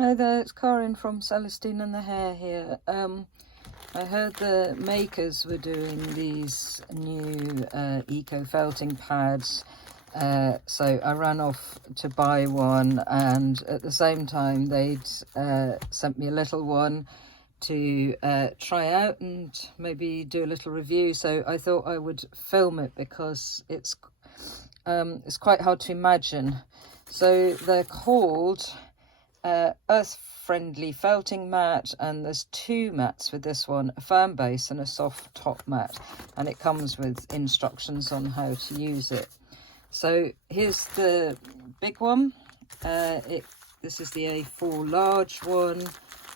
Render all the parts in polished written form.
Hi there, it's Corinne from Celestine and the Hair here. I heard the makers were doing these new eco felting pads, so I ran off to buy one, and at the same time they'd sent me a little one to try out and maybe do a little review. So I thought I would film it because it's quite hard to imagine. So they're called earth-friendly felting mat, and there's two mats with this one, a firm base and a soft top mat, and it comes with instructions on how to use it. So here's the big one. This is the A4 large one.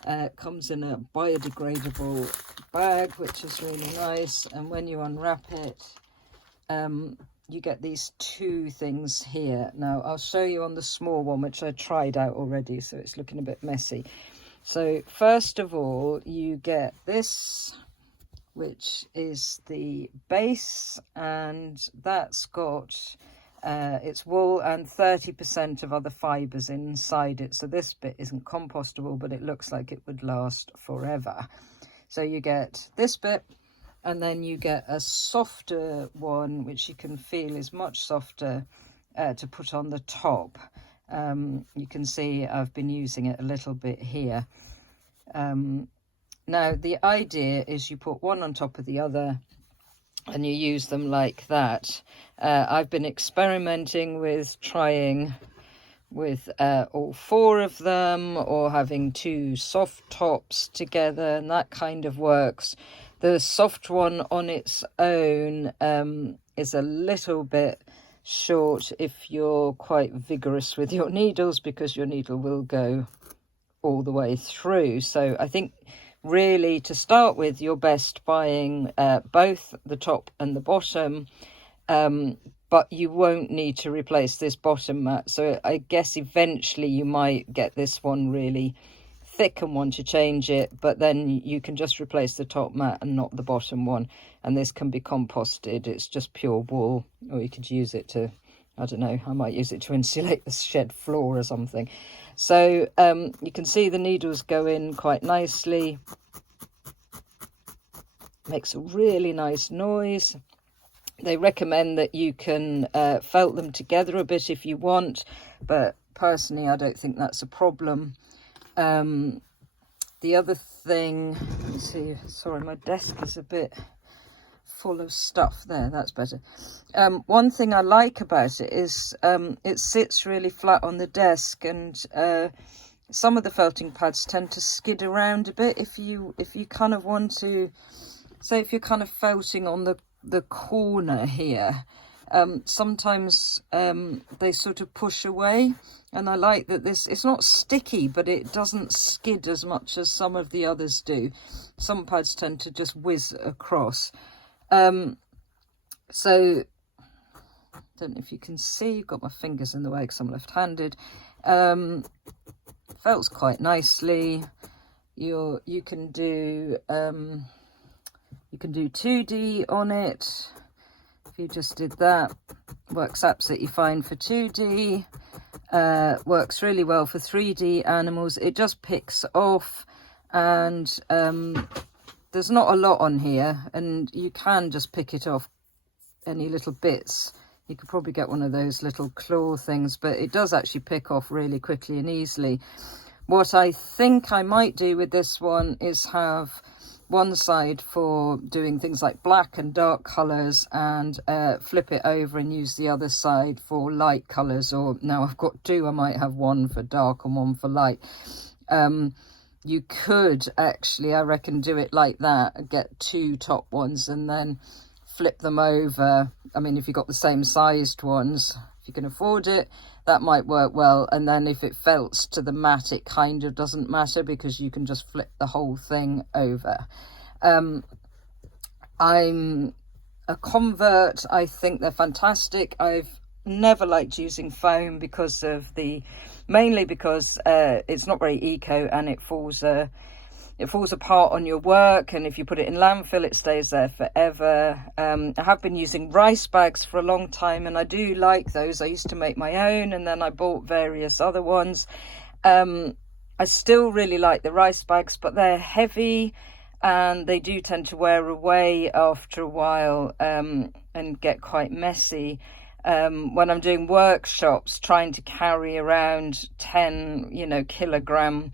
It comes in a biodegradable bag, which is really nice, and when you unwrap it, you get these two things here. Now I'll show you on the small one, which I tried out already, so it's looking a bit messy. So first of all, you get this, which is the base, and that's got it's wool and 30% of other fibres inside it. So this bit isn't compostable, but it looks like it would last forever. So you get this bit, and then you get a softer one, which you can feel is much softer, to put on the top. You can see I've been using it a little bit here. Now, the idea is you put one on top of the other and you use them like that. I've been experimenting with trying with all four of them, or having two soft tops together, and that kind of works. The soft one on its own is a little bit short if you're quite vigorous with your needles, because your needle will go all the way through. So I think really to start with, you're best buying both the top and the bottom, but you won't need to replace this bottom mat. So I guess eventually you might get this one really thick and want to change it, but then you can just replace the top mat and not the bottom one, and this can be composted. It's just pure wool, or you could use it to, I don't know, I might use it to insulate the shed floor or something. So you can see the needles go in quite nicely. Makes a really nice noise. They recommend that you can felt them together a bit if you want, but personally I don't think that's a problem. The other thing, let's see, sorry, my desk is a bit full of stuff there, that's better. One thing I like about it is it sits really flat on the desk, and some of the felting pads tend to skid around a bit. If you kind of want to, say if you're kind of felting on the corner here, sometimes they sort of push away, and I like that this, it's not sticky, but it doesn't skid as much as some of the others do. Some pads tend to just whiz across. So I don't know if you can see, I've got my fingers in the way because I'm left-handed. Felts quite nicely. You can do 2D on it. If you just did that, works absolutely fine for 2D. Works really well for 3D animals. It just picks off, and there's not a lot on here, and you can just pick it off any little bits. You could probably get one of those little claw things, but it does actually pick off really quickly and easily. What I think I might do with this one is have one side for doing things like black and dark colours, and flip it over and use the other side for light colours. Or now I've got two, I might have one for dark and one for light. You could actually, I reckon, do it like that, get two top ones and then flip them over. I mean, if you've got the same sized ones, if you can afford it, that might work well. And then if it felts to the mat, it kind of doesn't matter, because you can just flip the whole thing over. I'm a convert. I think they're fantastic. I've never liked using foam because of mainly because it's not very eco, and it falls apart on your work, and if you put it in landfill it stays there forever. I have been using rice bags for a long time, and I do like those. I used to make my own, and then I bought various other ones. I still really like the rice bags, but they're heavy and they do tend to wear away after a while, and get quite messy. When I'm doing workshops, trying to carry around 10, kilogram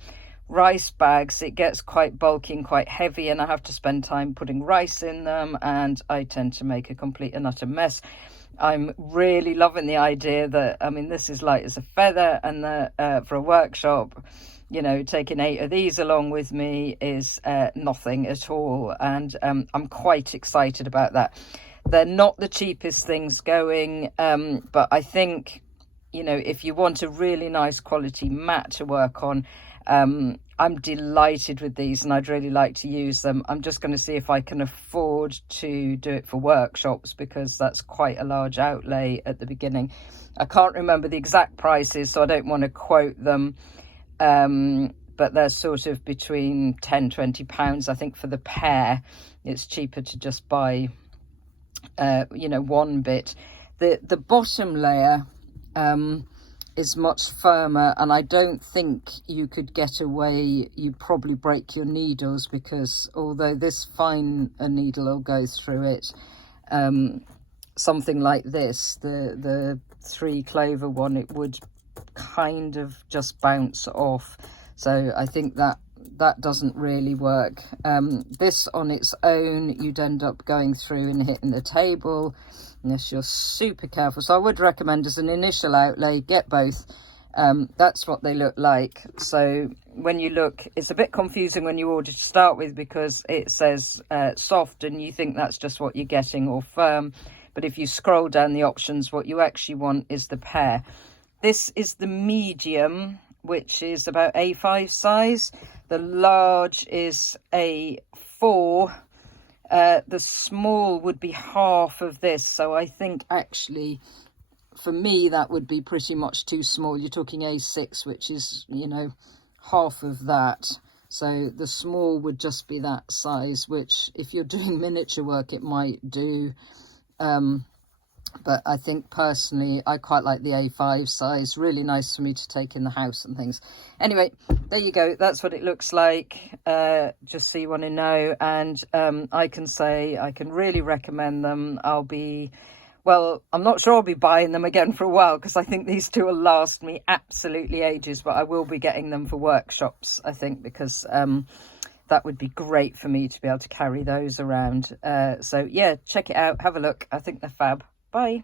rice bags, it gets quite bulky and quite heavy, and I have to spend time putting rice in them, and I tend to make a complete and utter mess. I'm really loving the idea that, this is light as a feather, and for a workshop, taking 8 of these along with me is nothing at all, and I'm quite excited about that. They're not the cheapest things going, but I think, if you want a really nice quality mat to work on, I'm delighted with these, and I'd really like to use them. I'm just going to see if I can afford to do it for workshops, because that's quite a large outlay at the beginning. I can't remember the exact prices, so I don't want to quote them, but they're sort of between £10-20, I think, for the pair. It's cheaper to just buy one bit. The bottom layer is much firmer, and I don't think you could get away. You'd probably break your needles, because although this fine a needle will go through it, something like this, the 3 clover one, it would kind of just bounce off. So I think that doesn't really work. This on its own, you'd end up going through and hitting the table unless you're super careful. So I would recommend, as an initial outlay, get both. That's what they look like. So when you look, it's a bit confusing when you order to start with, because it says soft, and you think that's just what you're getting, or firm. But if you scroll down the options, what you actually want is the pair. This is the medium, which is about A5 size. The large is A4. The small would be half of this. So I think actually, for me, that would be pretty much too small. You're talking A6, which is, half of that. So the small would just be that size, which if you're doing miniature work, it might do. But I think personally, I quite like the A5 size. Really nice for me to take in the house and things. Anyway, there you go. That's what it looks like. Just so you want to know. And I can say I can really recommend them. I'm not sure I'll be buying them again for a while, because I think these two will last me absolutely ages. But I will be getting them for workshops, I think, because that would be great for me to be able to carry those around. So yeah, check it out. Have a look. I think they're fab. Bye.